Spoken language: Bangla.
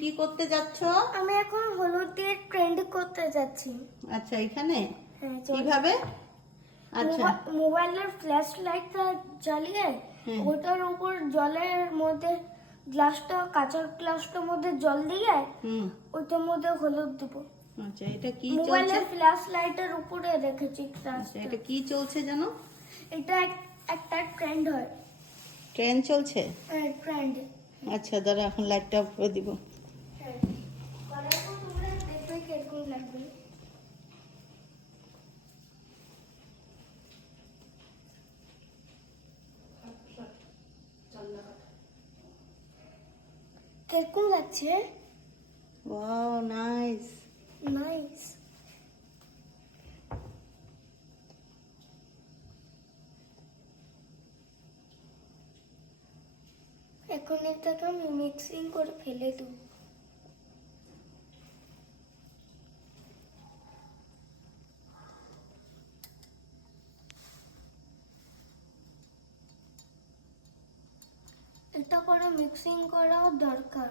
কি করতে যাচ্ছ? আমি এখন হলুদ দিয়ে ট্রেন্ড করতে যাচ্ছি। আচ্ছা এখানে? হ্যাঁ কীভাবে? আচ্ছা। মোবাইলের ফ্ল্যাশ লাইটটা জ্বালিয়ে ওটার উপর জলের মধ্যে গ্লাসটা কাঁচা গ্লাসটার মধ্যে জল দিয়ে হুম। ওইটার মধ্যে হলুদ দেবো। আচ্ছা এটা কি চলছে মোবাইলের ফ্ল্যাশ লাইটের উপরে রেখেছি আচ্ছা এটা কি চলছে জানো? এটা এক- একটা ট্রেন্ড হয়। ট্রেন চলছে? হ্যাঁ ট্রেন্ড আচ্ছা দাঁড়া এখন লাইটটা অফ করে দিব। কীরকম লাগছে ওয়াও নাইস নাইস এখন এটাকে আমি মিক্সিং করে ফেলে দেবো। মিক্সিং করাও দরকার।